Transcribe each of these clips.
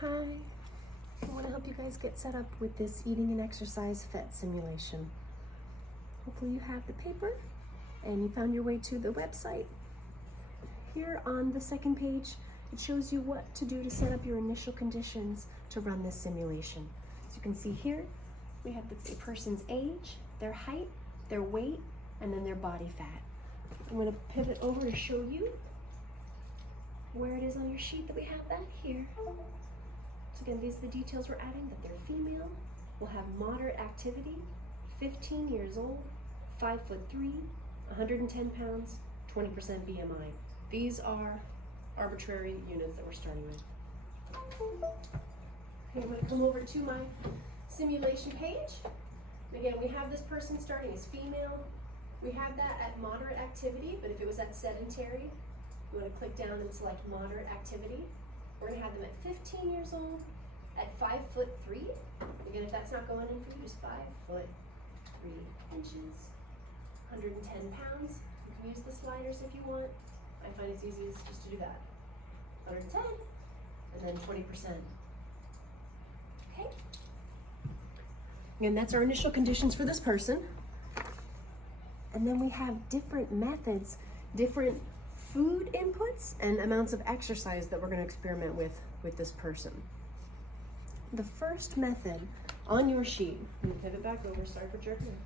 Hi, I want to help you guys get set up with this eating and exercise phet simulation. Hopefully you have the paper and you found your way to the website. Here on the second page, it shows you what to do to set up your initial conditions to run this simulation. So you can see here, we have the person's age, their height, their weight, and then their body fat. I'm going to pivot over to show you where it is on your sheet that we have that here. So again, these are the details we're adding, that they're female, will have moderate activity, 15 years old, 5'3", 110 pounds, 20% BMI. These are arbitrary units that we're starting with. Okay, I'm going to come over to my simulation page. Again, we have this person starting as female. We have that at moderate activity, but if it was at sedentary, we want to click down and select moderate activity. We're going to have them at 15 years old, at 5'3". Again, if that's not going in for you, just 5'3" inches, 110 pounds. You can use the sliders if you want. I find it's easiest just to do that. 110, and then 20%. Okay? And that's our initial conditions for this person. And then we have different methods, different food inputs, and amounts of exercise that we're going to experiment with this person. The first method on your sheet, I'm going to pivot back over, sorry for jerking.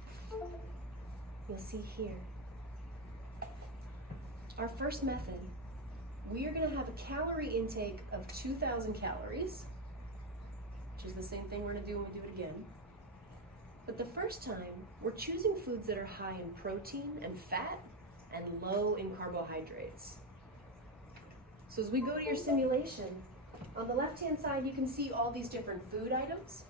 You'll see here. Our first method, we are going to have a calorie intake of 2,000 calories, which is the same thing we're going to do when we do it again. But the first time, we're choosing foods that are high in protein and fat and low in carbohydrates. So as we go to your simulation, on the left-hand side, you can see all these different food items.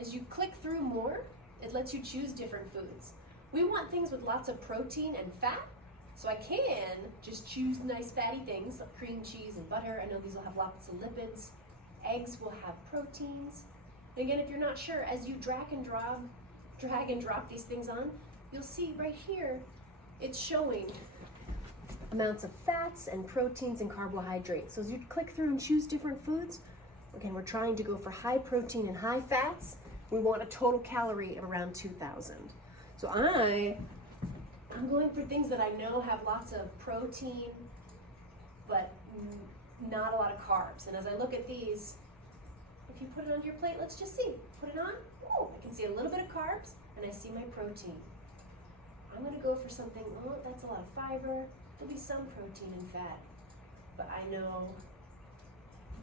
As you click through more, it lets you choose different foods. We want things with lots of protein and fat, so I can just choose nice fatty things like cream cheese and butter. I know these will have lots of lipids. Eggs will have proteins. And again, if you're not sure, as you drag and drop these things on, you'll see right here, it's showing amounts of fats and proteins and carbohydrates. So as you click through and choose different foods, again, we're trying to go for high protein and high fats. We want a total calorie of around 2,000. So I'm going for things that I know have lots of protein, but not a lot of carbs. And as I look at these, if you put it on your plate, let's just see. Put it on. Oh, I can see a little bit of carbs, and I see my protein. I'm going to go for something, oh, that's a lot of fiber. There'll be some protein and fat. But I know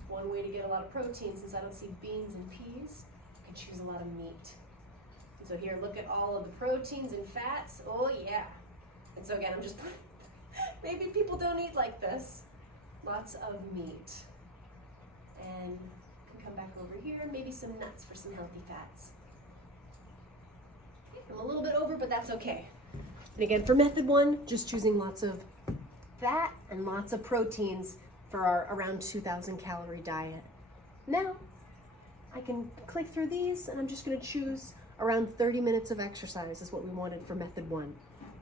one way to get a lot of protein, since I don't see beans and peas, I can choose a lot of meat. And so here, look at all of the proteins and fats. Oh, yeah. And so again, I'm just, maybe people don't eat like this. Lots of meat. And come back over here, maybe some nuts for some healthy fats. I'm a little bit over, but that's okay. And again, for method one, just choosing lots of fat and lots of proteins for our around 2,000 calorie diet. Now, I can click through these and I'm just gonna choose around 30 minutes of exercise is what we wanted for method one.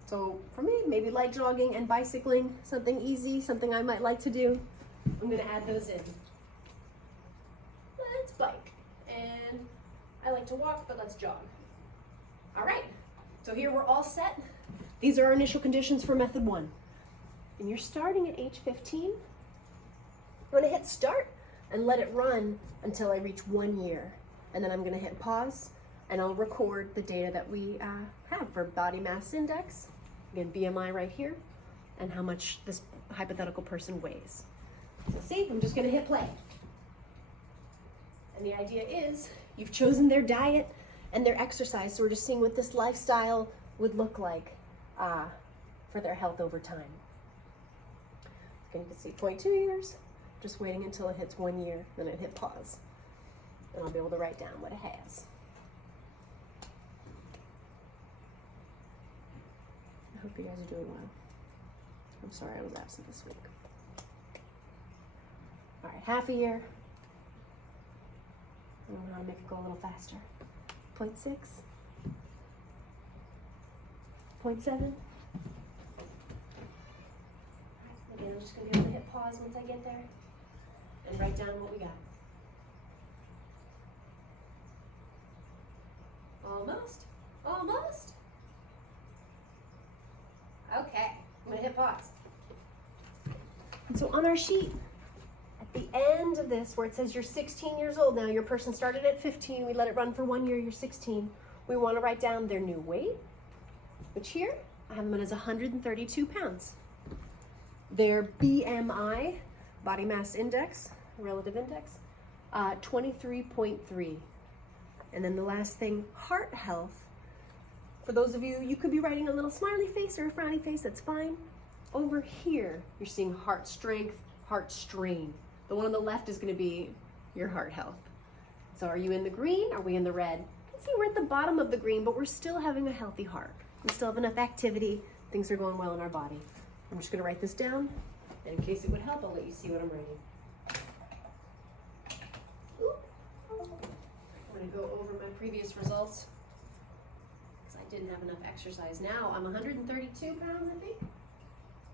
So for me, maybe light jogging and bicycling, something easy, something I might like to do. I'm gonna add those in. Let's bike. And I like to walk, but let's jog. All right, so here we're all set. These are our initial conditions for method one. And you're starting at age 15. I'm gonna hit start and let it run until I reach 1 year. And then I'm gonna hit pause and I'll record the data that we have for body mass index, again, BMI right here, and how much this hypothetical person weighs. So see, I'm just gonna hit play. And the idea is you've chosen their diet and their exercise, so we're just seeing what this lifestyle would look like for their health over time. And you can see 0.2 years, just waiting until it hits 1 year, then I'd hit pause. And I'll be able to write down what it has. I hope you guys are doing well. I'm sorry I was absent this week. All right, half a year. I don't know how to make it go a little faster. 0.6. 0.7. Again, I'm just going to be able to hit pause once I get there and write down what we got. Almost. Almost. Okay, I'm gonna hit pause. And so on our sheet, at the end of this, where it says you're 16 years old now, your person started at 15, we let it run for 1 year, you're 16. We wanna write down their new weight, which here, I have them as 132 pounds. Their BMI, body mass index, relative index, 23.3. And then the last thing, heart health. For those of you, you could be writing a little smiley face or a frowny face, that's fine. Over here, you're seeing heart strength, heart strain. The one on the left is gonna be your heart health. So are you in the green? Are we in the red? You can see we're at the bottom of the green, but we're still having a healthy heart. We still have enough activity. Things are going well in our body. I'm just gonna write this down, and in case it would help, I'll let you see what I'm writing. I'm gonna go over my previous results, because I didn't have enough exercise. Now I'm 132 pounds, I think.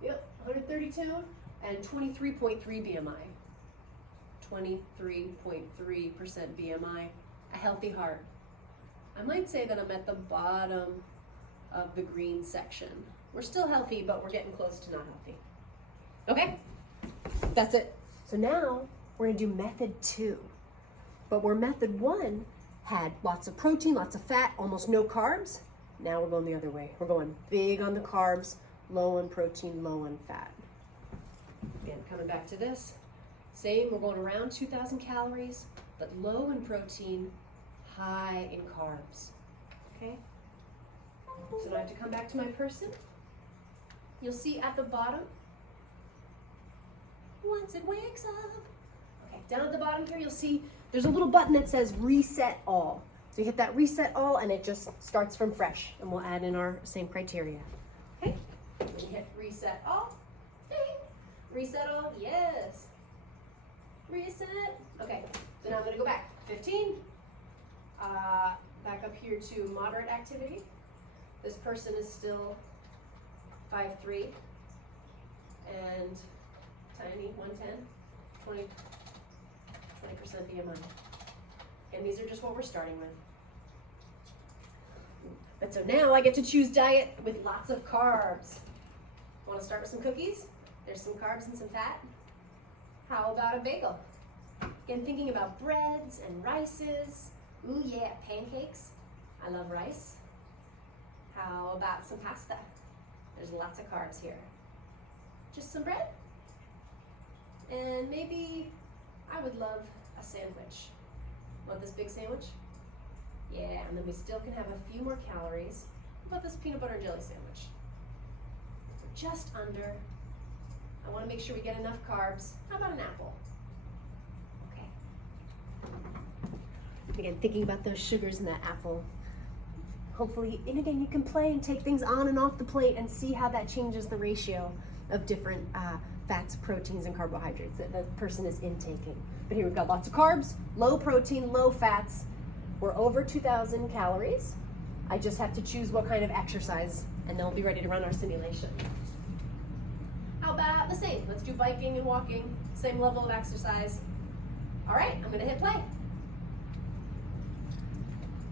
Yep, 132 and 23.3 BMI. 23.3% BMI, a healthy heart. I might say that I'm at the bottom of the green section. We're still healthy, but we're getting close to not healthy. Okay, that's it. So now we're gonna do method 2. But where method 1 had lots of protein, lots of fat, almost no carbs, now we're going the other way. We're going big on the carbs, low on protein, low on fat. Again, coming back to this, same, we're going around 2,000 calories, but low in protein, high in carbs, okay? So now I have to come back to my person. You'll see at the bottom, once it wakes up. Okay, down at the bottom here, you'll see there's a little button that says reset all. So you hit that reset all and it just starts from fresh, and we'll add in our same criteria. Okay, when you hit reset all, ding. Reset all, yes. Reset, okay, so now I'm gonna go back, 15. Back up here to moderate activity. This person is still 5'3", and tiny, 110, 20% BMI. And these are just what we're starting with. And so now I get to choose diet with lots of carbs. Want to start with some cookies? There's some carbs and some fat. How about a bagel? Again, thinking about breads and rices. Ooh yeah, pancakes. I love rice. How about some pasta? There's lots of carbs here. Just some bread. And maybe I would love a sandwich. Want this big sandwich? Yeah, and then we still can have a few more calories. How about this peanut butter and jelly sandwich? We're just under. I want to make sure we get enough carbs. How about an apple? Okay. Again, thinking about those sugars in that apple. Hopefully, and again, you can play and take things on and off the plate and see how that changes the ratio of different fats, proteins, and carbohydrates that the person is intaking. But here we've got lots of carbs, low protein, low fats. We're over 2,000 calories. I just have to choose what kind of exercise, and then we'll be ready to run our simulation. How about the same? Let's do biking and walking, same level of exercise. All right, I'm gonna hit play.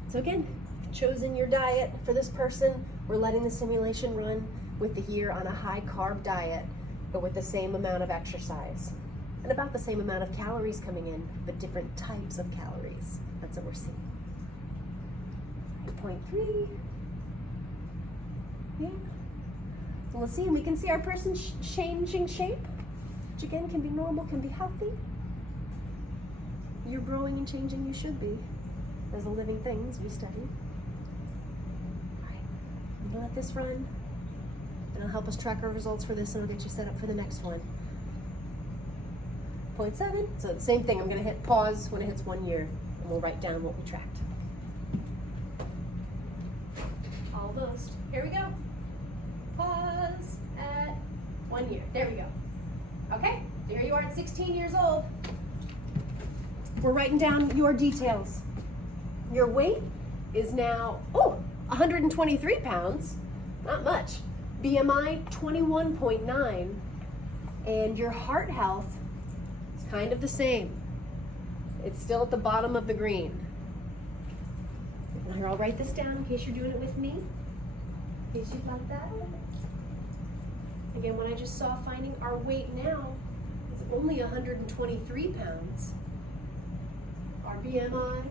So again, chosen your diet for this person. We're letting the simulation run with the year on a high carb diet, but with the same amount of exercise. And about the same amount of calories coming in, but different types of calories. That's what we're seeing. 0.3. Yeah. So let's see, and we can see our person changing shape, which again can be normal, can be healthy. You're growing and changing, you should be, as a living thing, as we study. All right, I'm gonna let this run, and it'll help us track our results for this, and I'll get you set up for the next one. 0.7, so the same thing, I'm gonna hit pause when it hits 1 year, and we'll write down what we tracked. Almost, here we go. Pause at 1 year, there we go. Okay, here you are at 16 years old. We're writing down your details. Your weight is now, 123 pounds, not much. BMI 21.9, and your heart health is kind of the same. It's still at the bottom of the green. And here, I'll write this down in case you're doing it with me, in case you'd like that. Again, when I just saw finding our weight now is only 123 pounds. Our BMI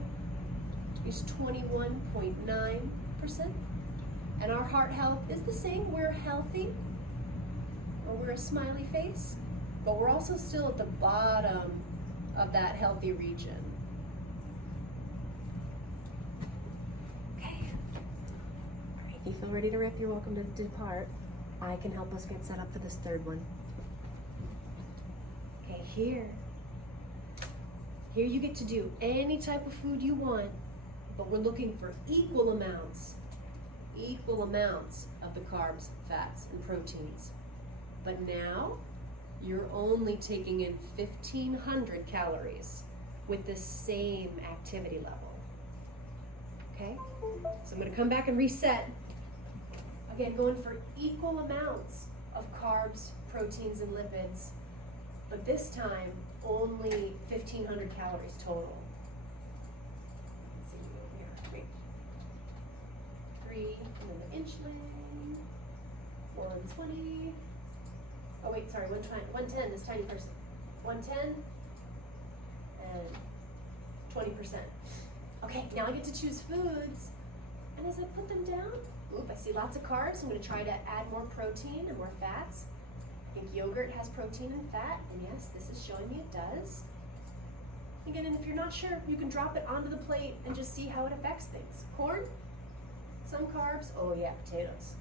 is 21.9%. And our heart health is the same. We're healthy, or we're a smiley face, but we're also still at the bottom of that healthy region. Okay. All right, you feel ready to rip? You're welcome to depart. I can help us get set up for this third one. Okay, here you get to do any type of food you want, but we're looking for equal amounts of the carbs, fats, and proteins. But now, you're only taking in 1,500 calories with the same activity level. Okay? So I'm gonna come back and reset. Again, going for equal amounts of carbs, proteins, and lipids, but this time, only 1,500 calories total. Let's see, here, wait. 3, and then the inchline, 120. Oh wait, sorry, 110, this tiny person. 110 and 20%. Okay, now I get to choose foods. And as I put them down, I see lots of carbs. I'm gonna try to add more protein and more fats. I think yogurt has protein and fat, and yes, this is showing me it does. Again, and if you're not sure, you can drop it onto the plate and just see how it affects things. Corn, some carbs, oh yeah, potatoes.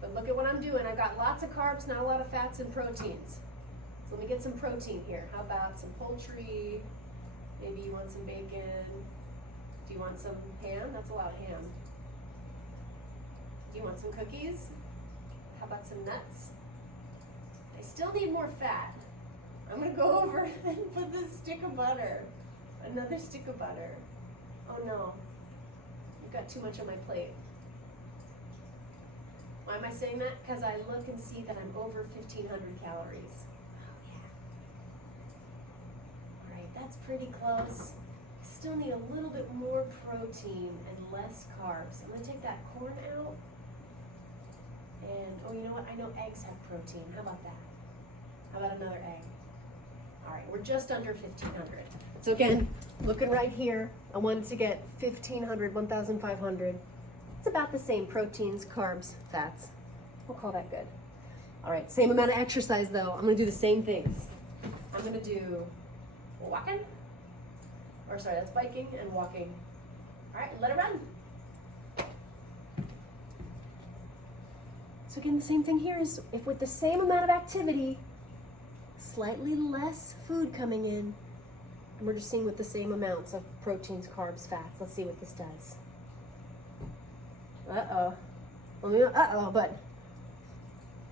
But look at what I'm doing. I've got lots of carbs, not a lot of fats and proteins. So let me get some protein here. How about some poultry? Maybe you want some bacon. Do you want some ham? That's a lot of ham. Do you want some cookies? How about some nuts? I still need more fat. I'm gonna go over and put this stick of butter. Another stick of butter. Oh no, you've got too much on my plate. Why am I saying that? Because I look and see that I'm over 1,500 calories. Oh yeah. All right, that's pretty close. Still need a little bit more protein and less carbs. I'm gonna take that corn out. And, oh, you know what? I know eggs have protein. How about that? How about another egg? All right, we're just under 1,500. So again, looking right here, I wanted to get 1,500, 1,500. It's about the same proteins, carbs, fats. We'll call that good. All right, same amount of exercise though. I'm gonna do the same things. I'm gonna do walking, or sorry, that's biking and walking. All right, let it run. So again, the same thing here is if with the same amount of activity, slightly less food coming in, and we're just seeing with the same amounts of proteins, carbs, fats. Let's see what this does. But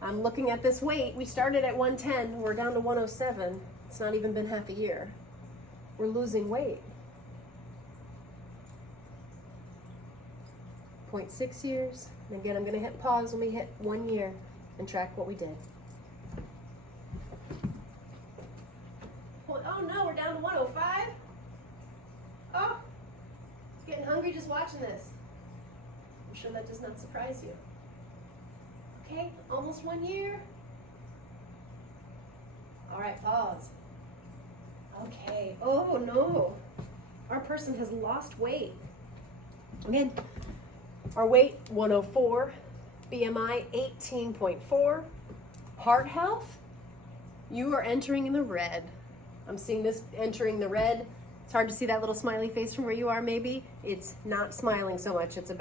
I'm looking at this weight. We started at 110, we're down to 107. It's not even been half a year. We're losing weight. 0.6 years. And again, I'm gonna hit pause when we hit 1 year and track what we did. Oh no, we're down to 105. Oh, getting hungry just watching this. I'm sure that does not surprise you. Okay, almost 1 year. All right, pause. Okay, oh no. Our person has lost weight. Again, our weight, 104. BMI, 18.4. Heart health, you are entering in the red. I'm seeing this entering the red. It's hard to see that little smiley face from where you are maybe. It's not smiling so much. It's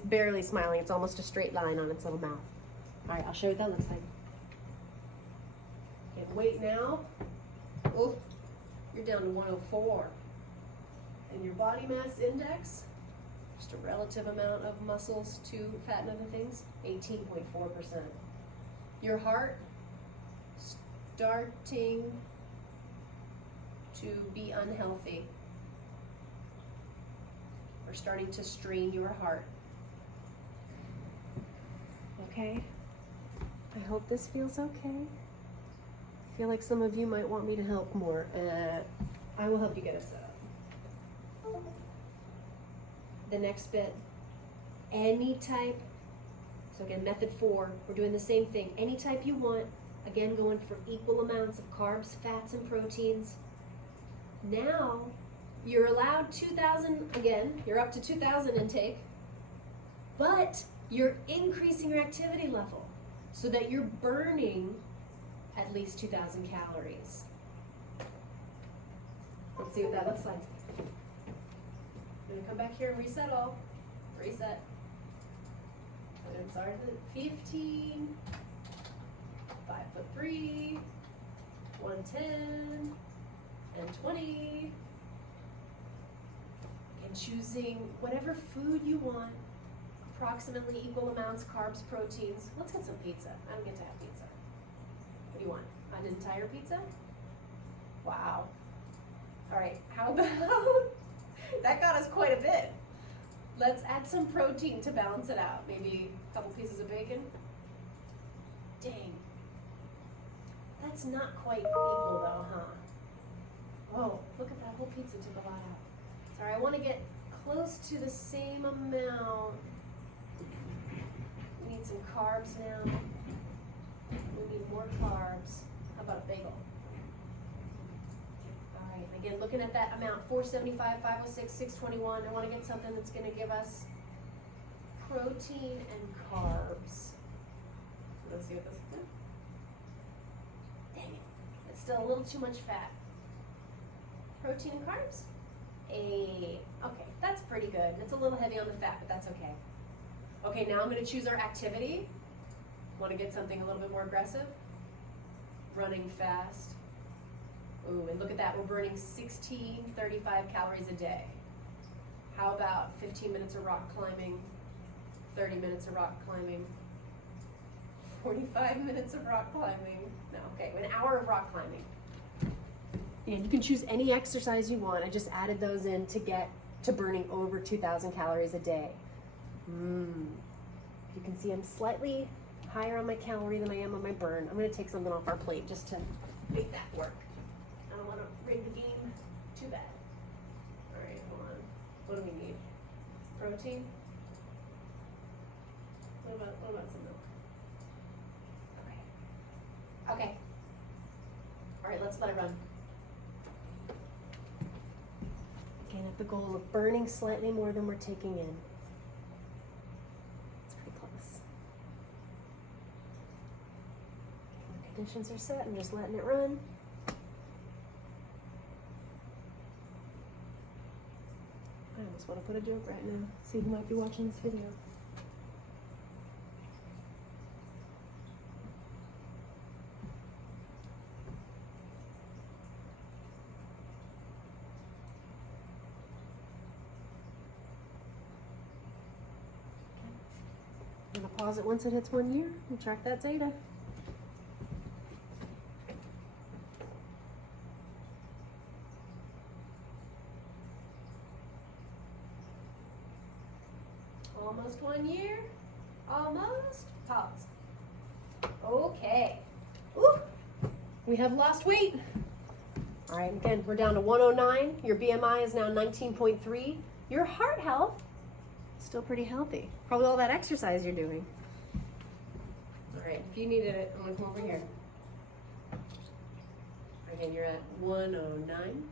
barely smiling. It's almost a straight line on its little mouth. All right, I'll show you what that looks like. Get weight now. Oh, you're down to 104. And your body mass index, just a relative amount of muscles to fat and other things, 18.4%. Your heart, starting to be unhealthy. We're starting to strain your heart. Okay? I hope this feels okay. I feel like some of you might want me to help more. I will help you get it set up. the next bit, any type. So again, method 4, we're doing the same thing. Any type you want, again going for equal amounts of carbs, fats, and proteins. Now, you're allowed 2,000, again, you're up to 2,000 intake, but you're increasing your activity level so that you're burning at least 2,000 calories. Let's see what that looks like. I'm gonna come back here and reset all. Reset. And it started at 15, 5'3", 110, and 20. And choosing whatever food you want, approximately equal amounts, carbs, proteins. Let's get some pizza. I don't get to have pizza. What do you want? An entire pizza? Wow. All right, how about, that got us quite a bit. Let's add some protein to balance it out. Maybe a couple pieces of bacon. Dang. That's not quite equal though, huh? Whoa, look at that whole pizza took a lot out. Sorry, I want to get close to the same amount. We need some carbs now. We need more carbs. How about a bagel? All right, again, looking at that amount, 475, 506, 621. I want to get something that's going to give us protein and carbs. Let's see what this is. Dang it, it's still a little too much fat. Protein and carbs? Okay, that's pretty good. It's a little heavy on the fat, but that's okay. Okay, now I'm going to choose our activity. Want to get something a little bit more aggressive? Running fast. Ooh, and look at that. We're burning 1635 calories a day. How about 15 minutes of rock climbing, 30 minutes of rock climbing, 45 minutes of rock climbing? No, okay, an hour of rock climbing. And you can choose any exercise you want. I just added those in to get to burning over 2,000 calories a day. You can see I'm slightly higher on my calorie than I am on my burn. I'm going to take something off our plate just to make that work. I don't want to rig the game too bad. All right, hold on. What do we need? Protein? What about some milk? All right. Okay. All right, let's let it run. Again, at the goal of burning slightly more than we're taking in. It's pretty close. The conditions are set. I'm just letting it run. I almost want to put a joke right now. See who might be watching this video. I'm going to pause it once it hits 1 year and track that data. Almost 1 year. Almost. Pause. Okay. Ooh. We have lost weight. All right, again, we're down to 109. Your BMI is now 19.3. Your heart health still pretty healthy. Probably all that exercise you're doing. All right, if you needed it, I'm gonna come over here. Again, you're at 109.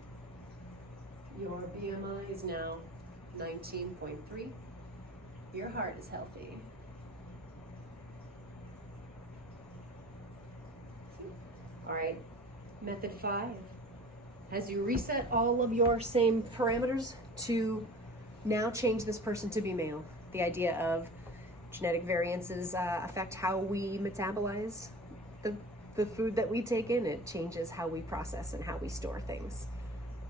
Your BMI is now 19.3. Your heart is healthy. All right, method 5. As you reset all of your same parameters to now change this person to be male. The idea of genetic variances affect how we metabolize the food that we take in. It changes how we process and how we store things,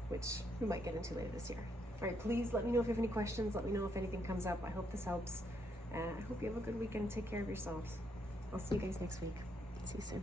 which we might get into later this year. All right, please let me know if you have any questions. Let me know if anything comes up. I hope this helps. I hope you have a good weekend. Take care of yourselves. I'll see you guys next week. See you soon.